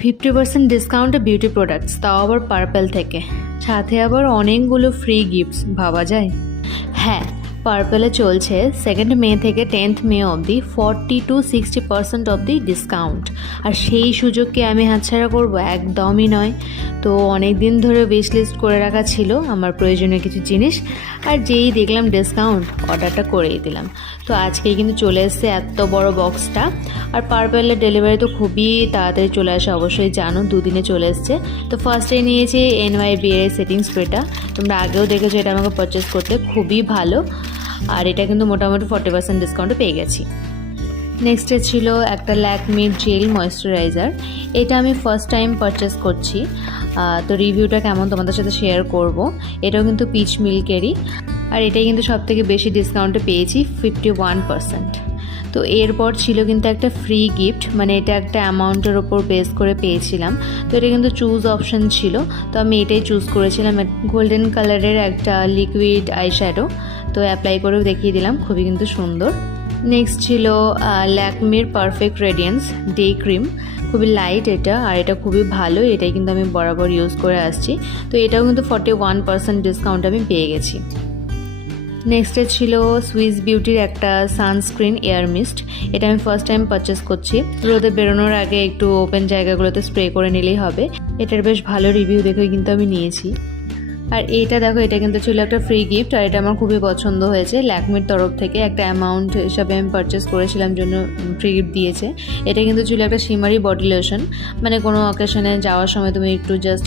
50% ডিসকাউন্টে beauty products, তাও আবার পার্পেল থেকে, সাথে আবার অনেকগুলো ফ্রি গিফটস। ভাবা যায়? হ্যাঁ, পার্পেলে চলছে 2 মে থেকে 10 মে অবধি 40-60% অবধি ডিসকাউন্ট। আর সেই সুযোগকে আমি হাতছাড়া করব? একদমই নয়। তো অনেক দিন ধরে উইশ লিস্ট করে রাখা ছিল আমার প্রয়োজনীয় কিছু জিনিস, আর যেই দেখলাম ডিসকাউন্ট, অর্ডারটা করেই দিলাম। তো আজকেই কিন্তু চলে এসছে এত বড় বক্সটা। আর পার্পেলের ডেলিভারি তো খুবই তাড়াতাড়ি চলে আসে, অবশ্যই জানো, 2 দিনে চলে এসছে। তো ফার্স্টে নিয়েছি NYBA সেটিং স্প্রেটা। তোমরা আগেও দেখেছো এটা আমাকে পারচেস করতে, খুবই ভালো। আর এটা কিন্তু মোটামুটি 40% ডিসকাউন্টে পেয়ে গেছি। নেক্সটে ছিল একটা ল্যাকমি জেল ময়েশ্চারাইজার। এটা আমি ফার্স্ট টাইম পারচেস করছি, তো রিভিউটা কেমন তোমাদের সাথে শেয়ার করব। এটাও কিন্তু পিচ মিল্কেরই, আর এটাই কিন্তু সব থেকে বেশি ডিসকাউন্টে পেয়েছি, 51%। তো এরপর ছিল কিন্তু একটা ফ্রি গিফট, মানে এটা একটা অ্যামাউন্টের ওপর বেস করে পেয়েছিলাম। তো এটা কিন্তু চুজ অপশান ছিল, তো আমি এটাই চুজ করেছিলাম। গোল্ডেন কালারের একটা লিকুইড আইশ্যাডো, তো অ্যাপ্লাই করেও দেখিয়ে দিলাম, খুবই কিন্তু সুন্দর। নেক্সট ছিল ল্যাকমির পারফেক্ট রেডিয়েন্স ডে ক্রিম, খুবই লাইট এটা, আর এটা খুবই ভালো। এটাই কিন্তু আমি বরাবর ইউজ করে আসছি। তো এটাও কিন্তু 41% ডিসকাউন্ট আমি পেয়ে গেছি। নেক্সটে ছিল সুইস বিউটির একটা সানস্ক্রিন এয়ার মিস্ট। এটা আমি ফার্স্ট টাইম পারচেস করছি। রোদে বেরোনোর আগে একটু ওপেন জায়গাগুলোতে স্প্রে করে নিলেই হবে। এটার বেশ ভালো রিভিউ দেখে কিন্তু আমি নিয়েছি। আর এটা দেখো, এটা কিন্তু ছিল একটা ফ্রি গিফট, আর এটা আমার খুবই পছন্দ হয়েছে। ল্যাকমির তরফ থেকে একটা অ্যামাউন্ট হিসাবে আমি পারচেস করেছিলাম, জন্য ফ্রি গিফট দিয়েছে। এটা কিন্তু ছিল একটা শিমারি বডি লোশন, মানে কোনো অকেশনে যাওয়ার সময় তুমি একটু জাস্ট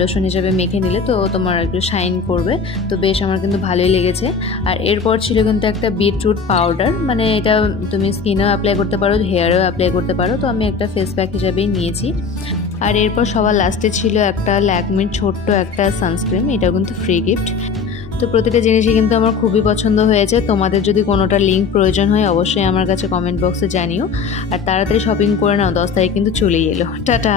লোশন হিসাবে মেখে নিলে তো তোমার একটু শাইন করবে। তো বেশ আমার কিন্তু ভালোই লেগেছে। আর এরপর ছিল কিন্তু একটা বিটরুট পাউডার, মানে এটা তুমি স্কিনেও অ্যাপ্লাই করতে পারো, হেয়ারেও অ্যাপ্লাই করতে পারো। তো আমি একটা ফেস প্যাক হিসাবেই নিয়েছি। আর এরপর সবার লাস্টে ছিল একটা ল্যাকমির ছোট্ট একটা সানস্ক্রিন, এটাও কিন্তু ফ্রি গিফট। তো প্রতিটা জিনিসই কিন্তু আমার খুবই পছন্দ হয়েছে। তোমাদের যদি কোনোটা লিঙ্ক প্রয়োজন হয় অবশ্যই আমার কাছে কমেন্ট বক্সে জানিও। আর তাড়াতাড়ি শপিং করে নাও, 10 তারিখ কিন্তু চলেই এলো। টাটা।